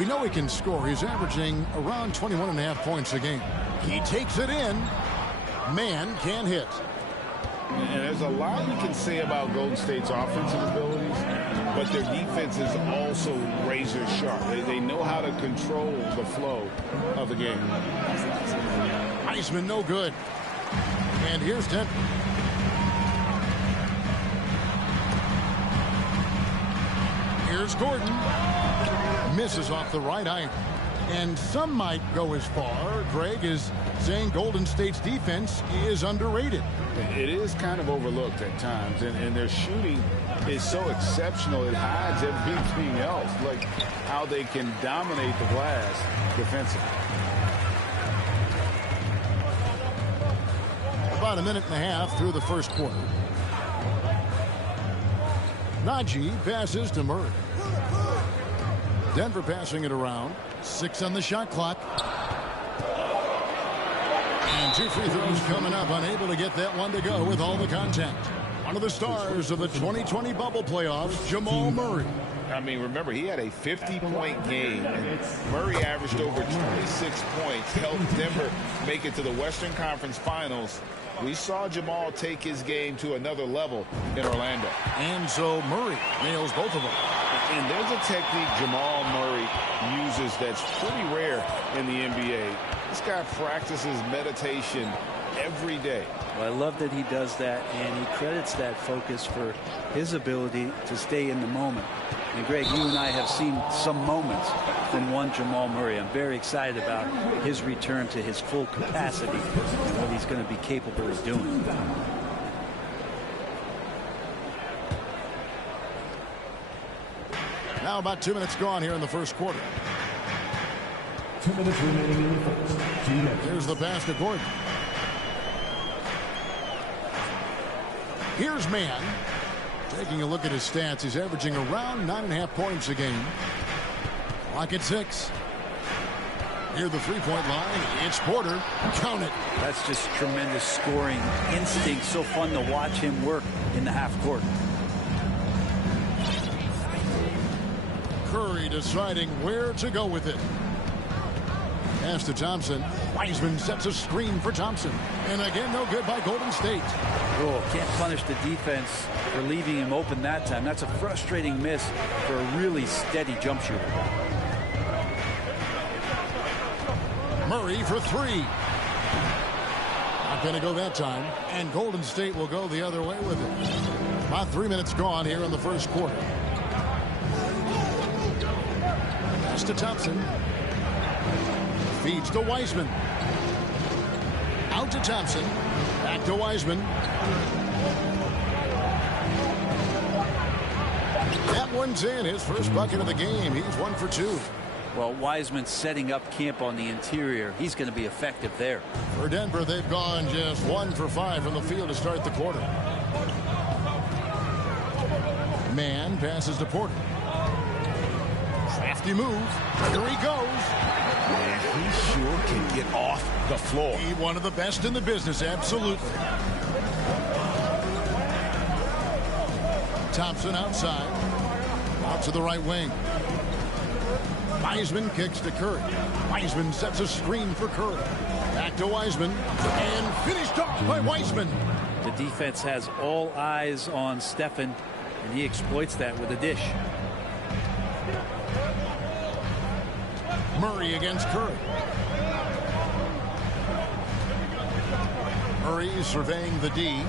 We know he can score. He's averaging around 21.5 points a game. He takes it in. Man can't hit. And there's a lot you can say about Golden State's offensive abilities, but their defense is also razor sharp. They know how to control the flow of the game. Wiseman no good. And here's Denver. Here's Gordon. Misses off the right iron. And some might go as far, Greg, as saying Golden State's defense is underrated. It is kind of overlooked at times, and their shooting is so exceptional it hides everything else, like how they can dominate the glass defensively. About a minute and a half through the first quarter. Najee passes to Murray. Denver passing it around. 6 on the shot clock. And 2 free throws coming up. Unable to get that one to go with all the contact. One of the stars of the 2020 bubble playoffs, Jamal Murray. I mean, remember, he had a 50-point game, and Murray averaged over 26 points, helped Denver make it to the Western Conference Finals. We saw Jamal take his game to another level in Orlando. And so Murray nails both of them. And there's a technique Jamal Murray uses that's pretty rare in the NBA. This guy practices meditation every day. Well, I love that he does that, and he credits that focus for his ability to stay in the moment. And Greg, you and I have seen some moments from one Jamal Murray. I'm very excited about his return to his full capacity and what he's going to be capable of doing. Now about 2 minutes gone here in the first quarter. 2 minutes remaining in the first. Here's the pass to Gordon. Here's Mann. Taking a look at his stats, he's averaging around 9.5 points a game. Clock at 6. Near the three-point line, it's Porter. Count it. That's just tremendous scoring instinct. So fun to watch him work in the half court. Curry deciding where to go with it. Pass to Thompson. Wiseman sets a screen for Thompson. And again, no good by Golden State. Oh, can't punish the defense for leaving him open that time. That's a frustrating miss for a really steady jump shooter. Murray for 3. Not going to go that time. And Golden State will go the other way with it. About 3 minutes gone here in the first quarter. Pass to Thompson. Feeds to Wiseman. Out to Thompson. Back to Wiseman. That one's in. His first bucket of the game. He's 1 for 2. Well, Wiseman setting up camp on the interior. He's going to be effective there. For Denver, they've gone just 1 for 5 from the field to start the quarter. Mann passes to Porter. Crafty move. Here he goes. Man, he sure can get off the floor. He one of the best in the business, absolutely. Thompson outside. Out to the right wing. Wiseman kicks to Curry. Wiseman sets a screen for Curry. Back to Wiseman. And finished off by Wiseman. The defense has all eyes on Stephen, and he exploits that with a dish. Murray against Curry. Murray surveying the D.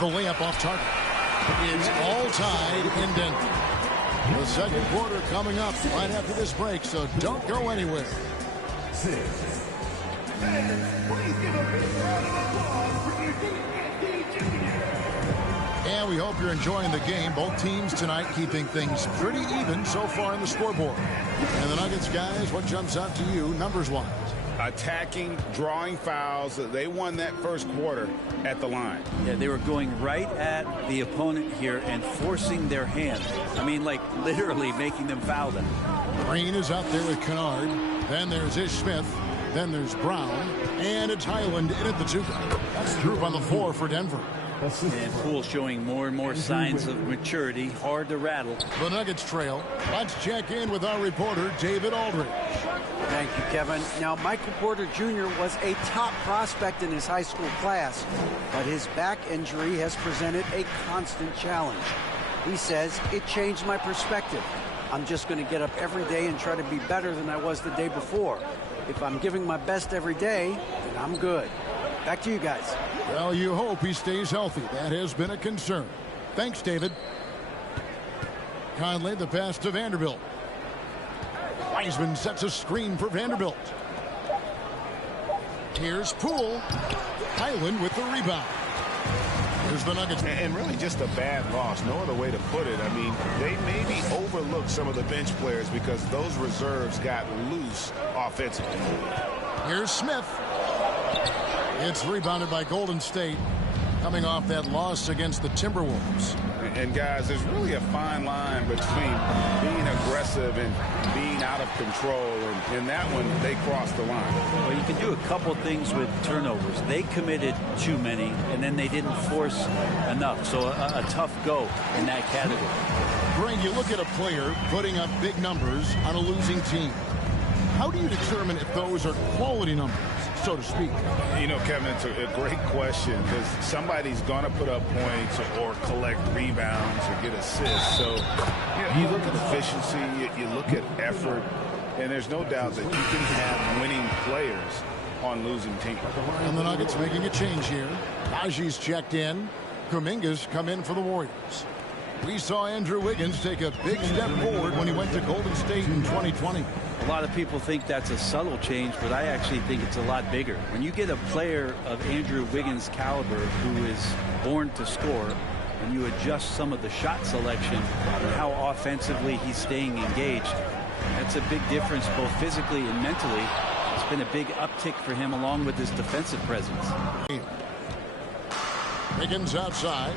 The layup off target. It's all tied in Denver. The second quarter coming up right after this break, so don't go anywhere. 6. Please give a big round of applause for your D&D champion. And we hope you're enjoying the game. Both teams tonight keeping things pretty even so far in the scoreboard. And the Nuggets, guys, what jumps out to you numbers-wise? Attacking, drawing fouls. They won that first quarter at the line. Yeah, they were going right at the opponent here and forcing their hand. I mean, like literally making them foul them. Green is out there with Kennard. Then there's Ish Smith. Then there's Brown, and it's Highland in at the 2. That's the group on the 4 for Denver. And Poole showing more and more signs of maturity. Hard to rattle. The Nuggets trail. Let's check in with our reporter, David Aldridge. Thank you, Kevin. Now, Michael Porter Jr. was a top prospect in his high school class, but his back injury has presented a constant challenge. He says, it changed my perspective. I'm just going to get up every day and try to be better than I was the day before. If I'm giving my best every day, then I'm good. Back to you guys. Well, you hope he stays healthy. That has been a concern. Thanks, David. Conley, the pass to Vanderbilt. Wiseman sets a screen for Vanderbilt. Here's Poole. Highland with the rebound. Here's the Nuggets. And really just a bad loss. No other way to put it. I mean, they maybe overlooked some of the bench players because those reserves got loose offensively. Here's Smith. It's rebounded by Golden State, coming off that loss against the Timberwolves. And guys, there's really a fine line between being aggressive and being out of control. And in that one, they crossed the line. Well, you can do a couple things with turnovers. They committed too many, and then they didn't force enough. So a tough go in that category. Greg, you look at a player putting up big numbers on a losing team. How do you determine if those are quality numbers, so to speak? You know, Kevin, it's a great question because somebody's going to put up points or collect rebounds or get assists. So you look at efficiency, you look at effort, and there's no doubt that you can have winning players on losing teams. And the Nuggets making a change here. Aji's checked in. Kuminga's come in for the Warriors. We saw Andrew Wiggins take a big step forward when he went to Golden State in 2020. A lot of people think that's a subtle change, but I actually think it's a lot bigger. When you get a player of Andrew Wiggins' caliber who is born to score, and you adjust some of the shot selection and how offensively he's staying engaged, that's a big difference both physically and mentally. It's been a big uptick for him along with his defensive presence. Wiggins outside.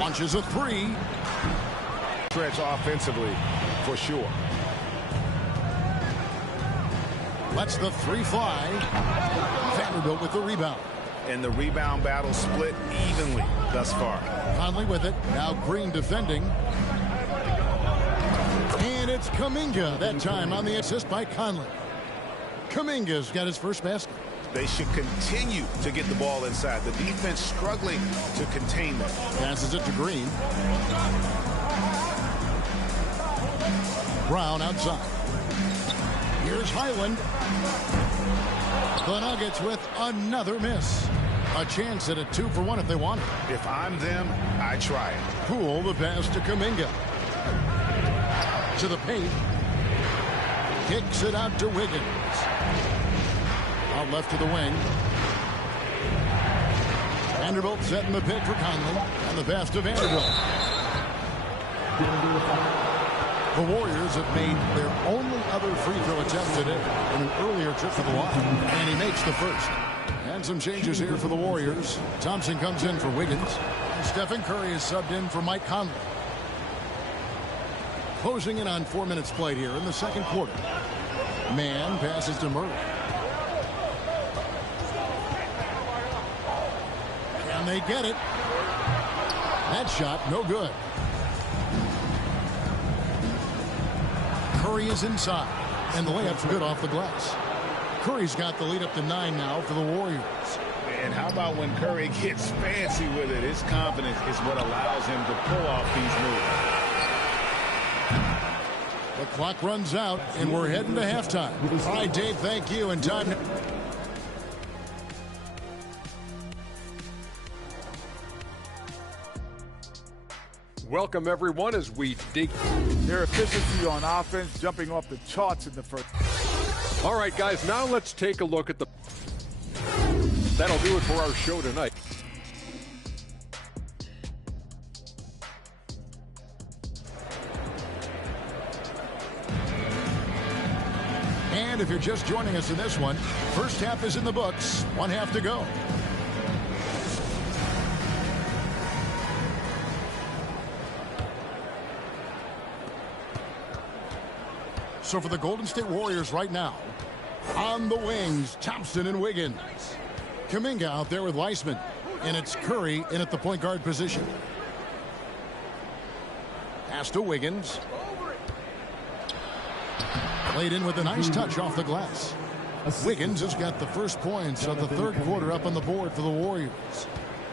Launches a 3. Stretch offensively for sure. Lets the 3 fly. Vanderbilt with the rebound. And the rebound battle split evenly thus far. Conley with it. Now Green defending. And it's Kuminga that time on the assist by Conley. Kuminga's got his first basket. They should continue to get the ball inside. The defense struggling to contain them. Passes it to Green. Brown outside. Here's Highland. The Nuggets with another miss. A chance at a 2-for-1 if they want it. If I'm them, I try it. Poole the pass to Kuminga. To the paint. Kicks it out to Wiggins. Out left to the wing. Vanderbilt setting the pick for Conley. And the pass to Vanderbilt. The Warriors have made their only other free throw attempt today in an earlier trip to the line. And he makes the first. And some changes here for the Warriors. Thompson comes in for Wiggins. And Stephen Curry is subbed in for Mike Conley. Closing in on 4 minutes played here in the second quarter. Mann passes to Murray. And they get it. That shot, no good. Curry is inside. And the layup's good off the glass. Curry's got the lead up to 9 now for the Warriors. And how about when Curry gets fancy with it? His confidence is what allows him to pull off these moves. The clock runs out, and we're heading to halftime. All right, Dave, thank you. And time. Welcome, everyone, as we dig. Their efficiency on offense jumping off the charts in the first. All right, guys, now let's take a look at the. That'll do it for our show tonight. And if you're just joining us in this one, first half is in the books. 1 half to go. So for the Golden State Warriors right now, on the wings, Thompson and Wiggins. Kuminga out there with Weissman. And it's Curry in at the point guard position. Pass to Wiggins. Played in with a nice touch off the glass. Wiggins has got the first points of the third quarter up on the board for the Warriors.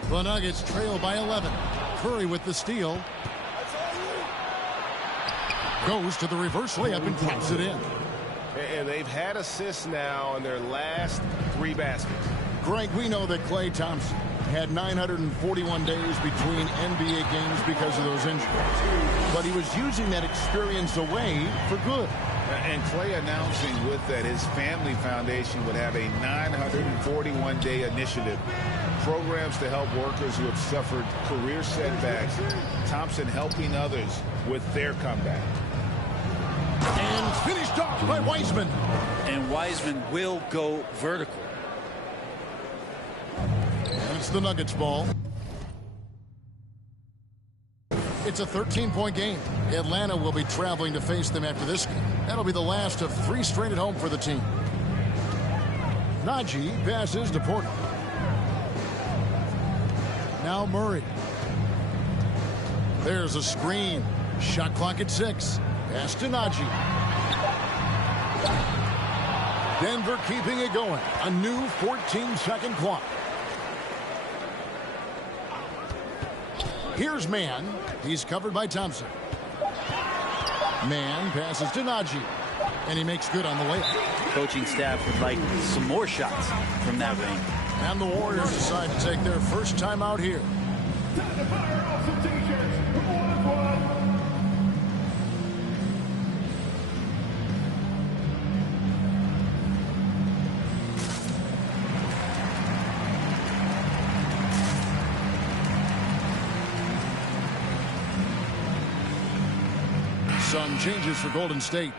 The Nuggets trail by 11. Curry with the steal. Goes to the reverse layup and drops it in. And they've had assists now in their last 3 baskets. Greg, we know that Klay Thompson had 941 days between NBA games because of those injuries. But he was using that experience away for good. And Klay announcing with that his family foundation would have a 941-day initiative. Programs to help workers who have suffered career setbacks. Thompson helping others with their comeback. And finished off by Weissman. And Weissman will go vertical. And it's the Nuggets ball. It's a 13-point game. Atlanta will be traveling to face them after this game. That'll be the last of 3 straight at home for the team. Najee passes to Porter. Now Murray. There's a screen. Shot clock at 6. Pass to Najee. Denver keeping it going. A new 14-second clock. Here's Mann. He's covered by Thompson. Mann passes to Najee. And he makes good on the layup. Coaching staff would like some more shots from that range. And the Warriors decide to take their first time out here. Some changes for Golden State.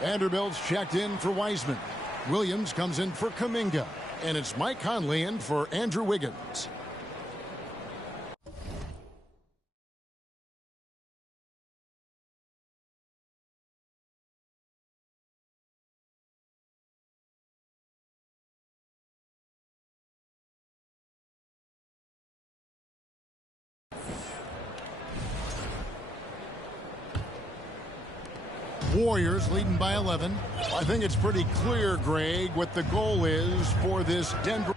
Vanderbilt's checked in for Weissman. Williams comes in for Kuminga. And it's Mike Conley in for Andrew Wiggins. Warriors leading by 11. I think it's pretty clear, Greg, what the goal is for this Denver.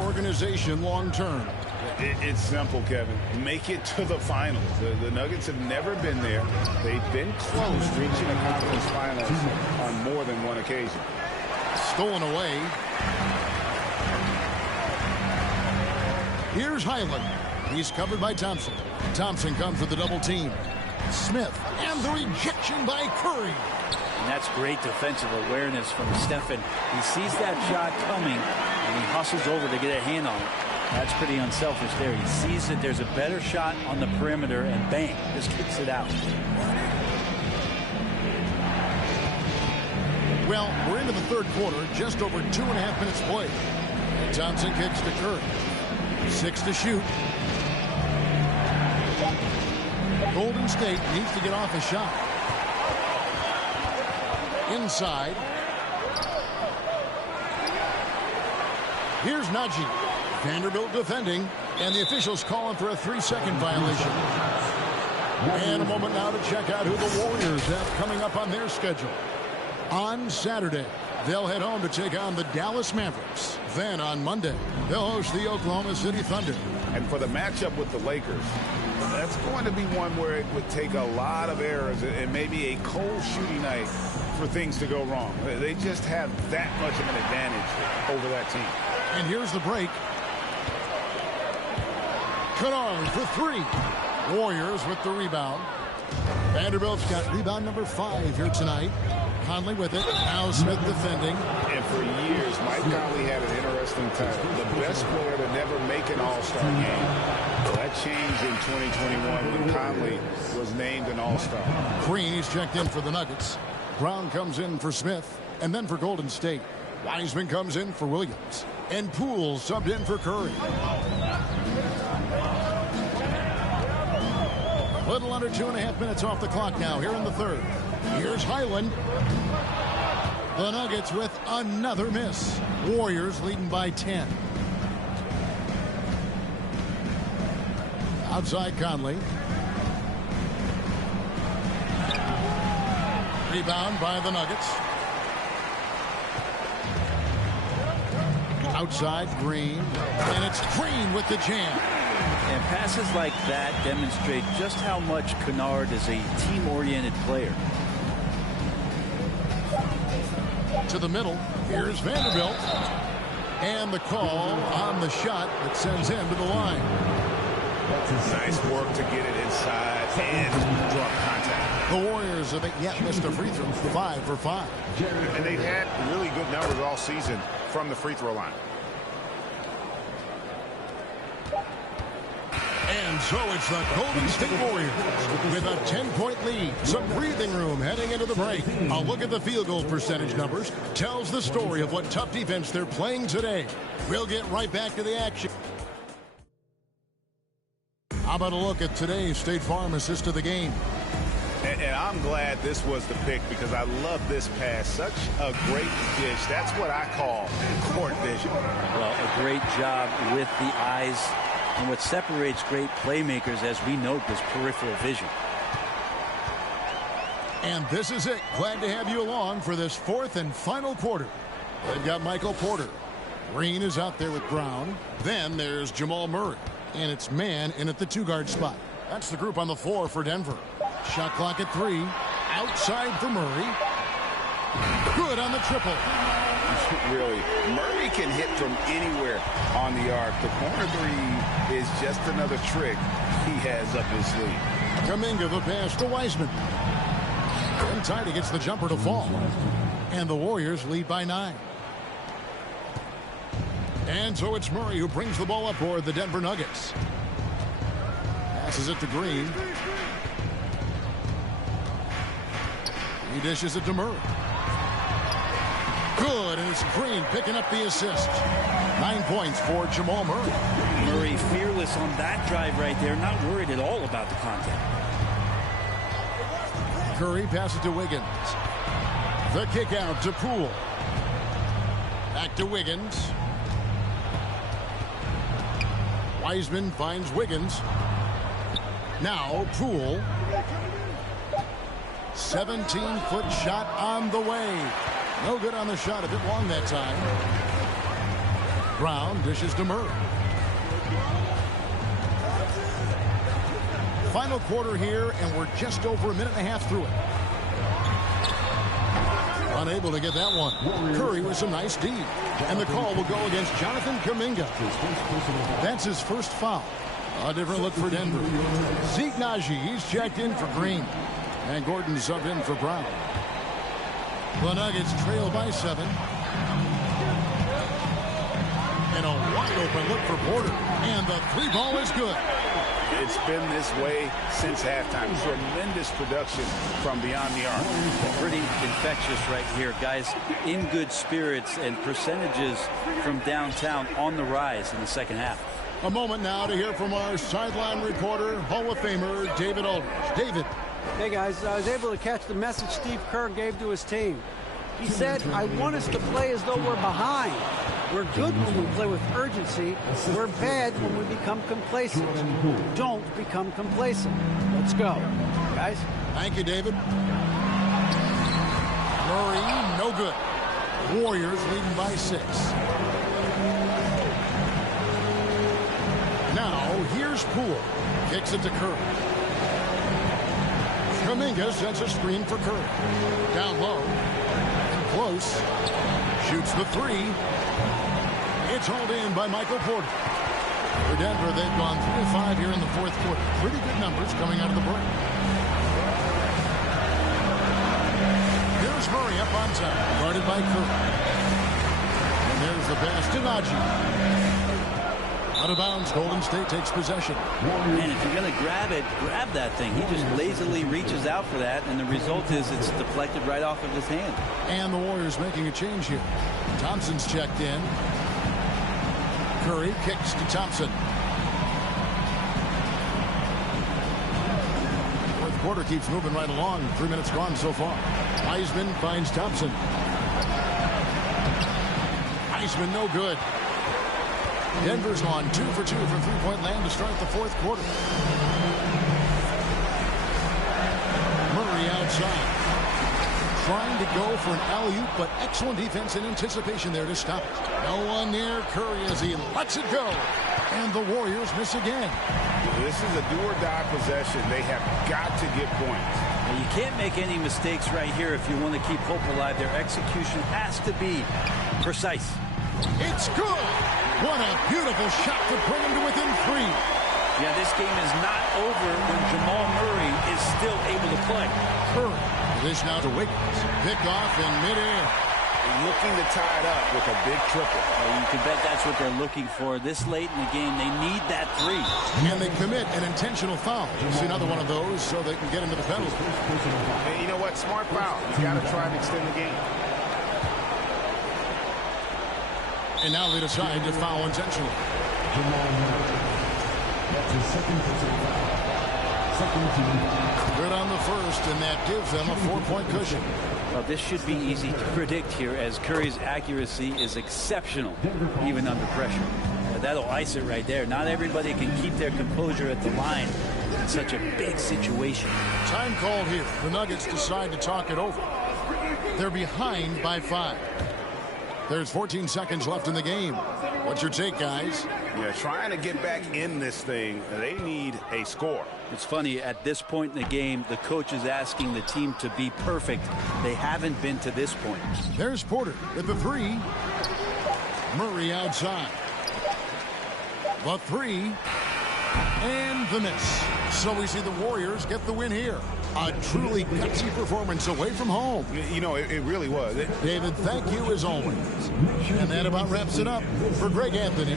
Organization long term. It's simple, Kevin. Make it to the finals. The Nuggets have never been there. They've been close reaching a conference finals on more than one occasion. Stolen away. Here's Highland. He's covered by Thompson. Thompson comes with the double team. Smith and the rejection by Curry. And that's great defensive awareness from Stephen. He sees that shot coming, and he hustles over to get a hand on it. That's pretty unselfish there. He sees that there's a better shot on the perimeter, and bang, just kicks it out. Well, we're into the third quarter, just over 2.5 minutes played. And Thompson kicks to Curry. 6 to shoot. Golden State needs to get off a shot. Inside. Here's Najee. Vanderbilt defending, and the officials calling for a 3-second violation. And a moment now to check out who the Warriors have coming up on their schedule. On Saturday, they'll head home to take on the Dallas Mavericks. Then on Monday, they'll host the Oklahoma City Thunder. And for the matchup with the Lakers, that's going to be one where it would take a lot of errors and maybe a cold shooting night for things to go wrong. They just have that much of an advantage over that team. And here's the break. Kennard for 3. Warriors with the rebound. Vanderbilt's got rebound number 5 here tonight. Conley with it. Now Smith defending. And for years, Mike Conley had an interesting title. The best player to never make an All-Star game. That changed in 2021 when Conley was named an All-Star. Green, he's checked in for the Nuggets. Brown comes in for Smith. And then for Golden State, Wiseman comes in for Williams. And Poole subbed in for Curry. Little under 2.5 minutes off the clock now here in the third. Here's Highland. The Nuggets with another miss. Warriors leading by 10. Outside Conley. Rebound by the Nuggets. Outside Green. And it's Green with the jam. And passes like that demonstrate just how much Kennard is a team-oriented player. To the middle. Here's Vanderbilt. And the call on the shot that sends him to the line. Nice work to get it inside and drop contact. The Warriors haven't yet missed a free throw. 5 for 5. And they've had really good numbers all season from the free throw line. And so it's the Golden State Warriors with a 10-point lead. Some breathing room heading into the break. A look at the field goal percentage numbers tells the story of what tough defense they're playing today. We'll get right back to the action. How about a look at today's State Farm assist of the game? And I'm glad this was the pick because I love this pass. Such a great dish. That's what I call court vision. Well, a great job with the eyes. And what separates great playmakers, as we note, is peripheral vision. And this is it. Glad to have you along for this fourth and final quarter. They've got Michael Porter. Green is out there with Brown. Then there's Jamal Murray. And it's man in at the 2-guard spot. That's the group on the floor for Denver. Shot clock at 3. Outside for Murray. Good on the triple. Really, Murray can hit from anywhere on the arc. The corner 3 is just another trick he has up his sleeve. Kuminga the pass to Wiseman. Inside, he gets the jumper to fall. And the Warriors lead by 9. And so it's Murray who brings the ball up for the Denver Nuggets. Passes it to Green. He dishes it to Murray. Good, and it's Green picking up the assist. 9 points for Jamal Murray. Murray fearless on that drive right there, not worried at all about the contact. Curry passes to Wiggins. The kick out to Poole. Back to Wiggins. Wiseman finds Wiggins. Now Poole. 17-foot shot on the way. No good on the shot, a bit long that time. Brown dishes to Murray. Final quarter here, and we're just over a minute and a half through it. Unable to get that one. Curry with some nice D. And the call will go against Jonathan Kuminga. That's his first foul. A different look for Denver. Zeke Naji, he's checked in for Green. And Gordon subbed in for Brown. The Nuggets trail by 7. And a wide open look for Porter. And the 3-ball is good. It's been this way since halftime. Tremendous production from beyond the arc. Pretty infectious right here. Guys in good spirits and percentages from downtown on the rise in the second half. A moment now to hear from our sideline reporter, Hall of Famer David Aldridge. David. Hey guys, I was able to catch the message Steve Kerr gave to his team. He said, I want us to play as though we're behind. We're good when we play with urgency. We're bad when we become complacent. Don't become complacent. Let's go. Guys? Thank you, David. Murray, no good. Warriors leading by 6. Now, here's Poole. Kicks it to Curry. Kuminga sets a screen for Curry. Down low. And close. Shoots the 3. It's hauled in by Michael Porter. For Denver, they've gone 3 of 5 here in the fourth quarter. Pretty good numbers coming out of the break. Here's Murray up on top, guarded by Curry. And there's the pass to Najee. Out of bounds, Golden State takes possession. Man, if you're going to grab it, grab that thing. He just lazily reaches out for that, and the result is it's deflected right off of his hand. And the Warriors making a change here. Thompson's checked in. Curry kicks to Thompson. Fourth quarter keeps moving right along. 3 minutes gone so far. Wiseman finds Thompson. Wiseman no good. Denver's on 2 for 2 from three-point land to start the fourth quarter. Murray outside. Trying to go for an alley-oop, but excellent defense and anticipation there to stop it. No one near Curry as he lets it go. And the Warriors miss again. This is a do-or-die possession. They have got to get points. Now, you can't make any mistakes right here if you want to keep hope alive. Their execution has to be precise. It's good. What a beautiful shot to bring him to within 3. Yeah, this game is not over when Jamal Murray is still able to play. Curry. Dish now to Wiggins. Pick off in midair. Looking to tie it up with a big triple. You can bet that's what they're looking for. This late in the game, they need that 3. And they commit an intentional foul. See another one of those so they can get into the penalty. Hey, you know what? Smart foul. You got to try and extend the game. And now they decide to foul intentionally. That's his second personal foul. Second team. Good on the first, and that gives them a 4-point cushion. Well, this should be easy to predict here as Curry's accuracy is exceptional, even under pressure. That'll ice it right there. Not everybody can keep their composure at the line in such a big situation. Time called here. The Nuggets decide to talk it over. They're behind by 5. There's 14 seconds left in the game. What's your take, guys? Yeah, trying to get back in this thing, they need a score. It's funny, at this point in the game, the coach is asking the team to be perfect. They haven't been to this point. There's Porter with the 3. Murray outside. The 3. And the miss. So we see the Warriors get the win here. A truly gutsy performance away from home. You know, it really was. David, thank you as always. And that about wraps it up for Greg Anthony.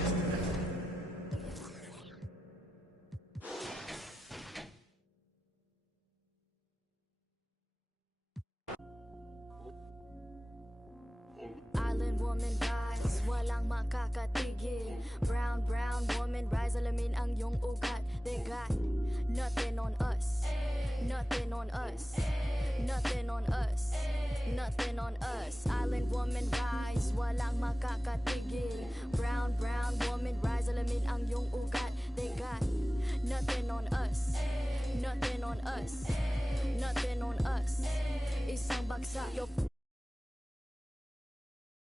Island woman rise, walang makakatigil. Brown, brown woman rise, alamin ang iyong ugat. They got nothing on us. Nothing on us. Nothing on us. Nothing on us. Island woman rise, walang makakatigil. Brown, brown woman rise, alamin ang iyong ugat. They got nothing on us. Nothing on us. Nothing on us. Isang bagsak.